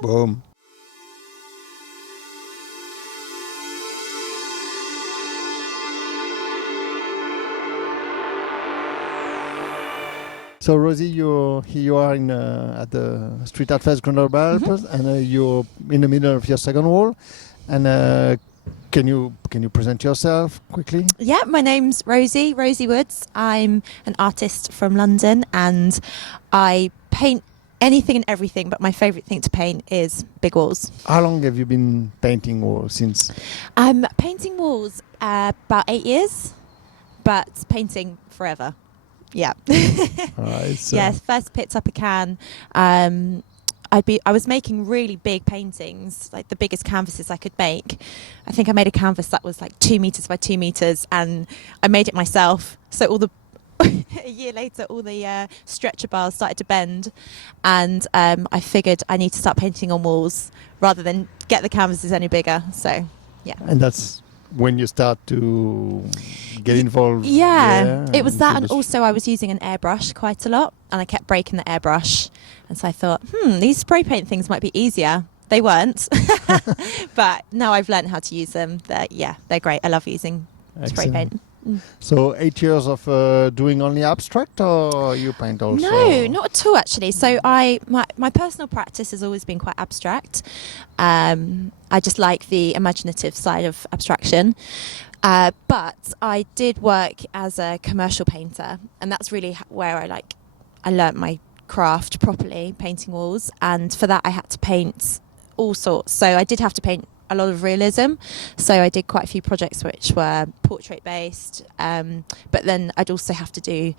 Boom. So Rosie, you are in at the Street Art Fest Grenoble-Alpes, and you're in the middle of your second wall. And can you present yourself quickly? Yeah, my name's Rosie Woods. I'm an artist from London, and I paint anything and everything. But my favourite thing to paint is big walls. How long have you been painting walls since? I'm painting walls about 8 years, but painting forever. Yeah. Right, so. Yeah, first picked up a can. I was making really big paintings, like the biggest canvases I could make. I think I made a canvas that was like 2 meters by 2 meters, and I made it myself. So a year later, all the stretcher bars started to bend, and I figured I need to start painting on walls rather than get the canvases any bigger. So, yeah. And that's when you start to get involved. Yeah, it was that, and also I was using an airbrush quite a lot, and I kept breaking the airbrush, and so I thought, these spray paint things might be easier. They weren't, but now I've learned how to use them. They're great. I love using spray paint. So 8 years of doing only abstract, or you paint also? No, not at all actually. So my personal practice has always been quite abstract. I just like the imaginative side of abstraction. But I did work as a commercial painter, and that's really where I learnt my craft properly, painting walls. And for that I had to paint all sorts. So I did have to paint a lot of realism. So I did quite a few projects which were portrait based. But then I'd also have to do,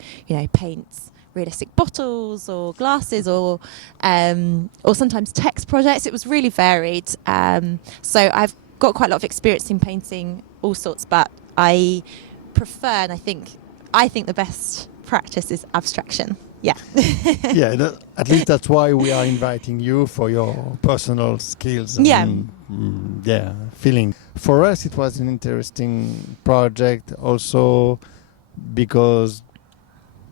paint realistic bottles or glasses or sometimes text projects. It was really varied. So I've got quite a lot of experience in painting all sorts, but I prefer, and I think the best practice is abstraction. Yeah. Yeah, at least that's why we are inviting you, for your personal skills and feeling. For us, it was an interesting project also because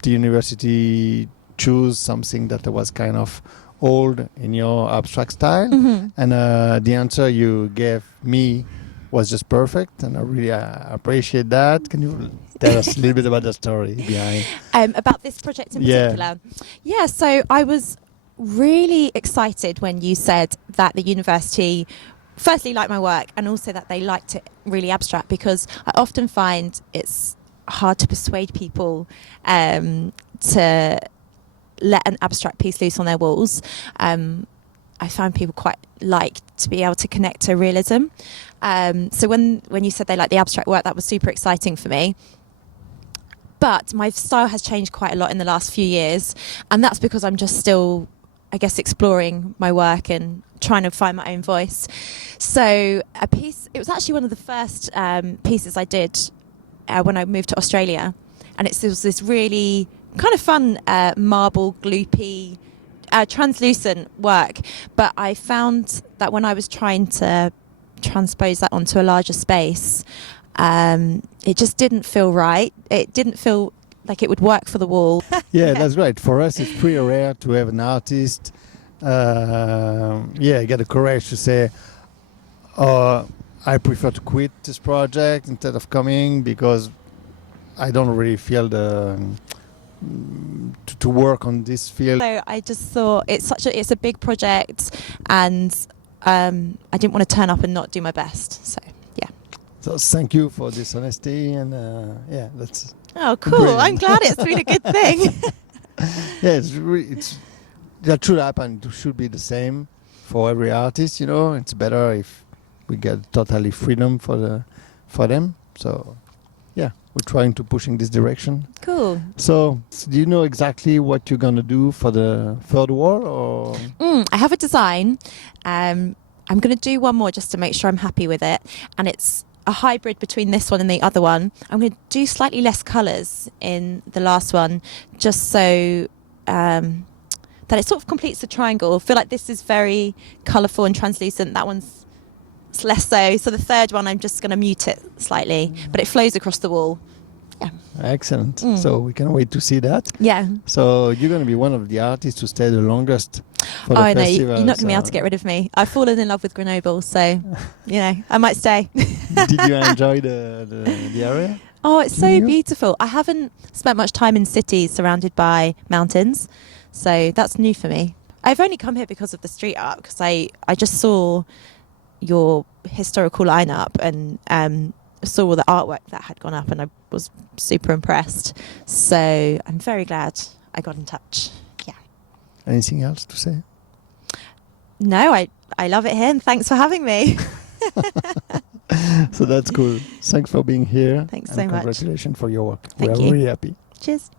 the university chose something that was kind of old in your abstract style, and the answer you gave me was just perfect, and I really appreciate that. Can you tell us a little bit about the story behind? About this project in particular? Yeah, so I was really excited when you said that the university firstly liked my work, and also that they liked it really abstract, because I often find it's hard to persuade people to let an abstract piece loose on their walls. I find people quite like to be able to connect to realism. So when you said they like the abstract work, that was super exciting for me. But my style has changed quite a lot in the last few years, and that's because I'm just still, I guess, exploring my work and trying to find my own voice. So it was actually one of the first pieces I did when I moved to Australia, and it was this really kind of fun marble gloopy translucent work, but I found that when I was trying to transpose that onto a larger space, it just didn't feel right. It didn't feel like it would work for the wall. Yeah, that's right. For us, it's pretty rare to have an artist get the courage to say, I prefer to quit this project instead of coming, because I don't really feel to work on this field. So I just thought it's a big project, and I didn't want to turn up and not do my best. So yeah. So thank you for this honesty, and that's. Oh, cool! Brilliant. I'm glad it's been a good thing. Yeah, that should happen. It should be the same for every artist. It's better if we get totally freedom for them. So. Yeah, we're trying to push in this direction. Cool. So do you know exactly what you're going to do for the third wall? Or? I have a design. I'm going to do one more just to make sure I'm happy with it. And it's a hybrid between this one and the other one. I'm going to do slightly less colours in the last one, just so that it sort of completes the triangle. I feel like this is very colourful and translucent. That one's less so. So the third one, I'm just going to mute it slightly, but it flows across the wall. Yeah. Excellent. So we can wait to see that. Yeah. So you're going to be one of the artists to stay the longest for the No, festival. you're not going to be able to get rid of me. I've fallen in love with Grenoble, so, I might stay. Did you enjoy the area? Oh, it's so beautiful. I haven't spent much time in cities surrounded by mountains, so that's new for me. I've only come here because of the street art, because I just saw your historical lineup and saw all the artwork that had gone up, and I was super impressed. So I'm very glad I got in touch. Yeah. Anything else to say? No, I love it here, and thanks for having me. So that's cool. Thanks for being here. Thanks so much. Congratulations for your work. Thank we are you. really happy. Cheers.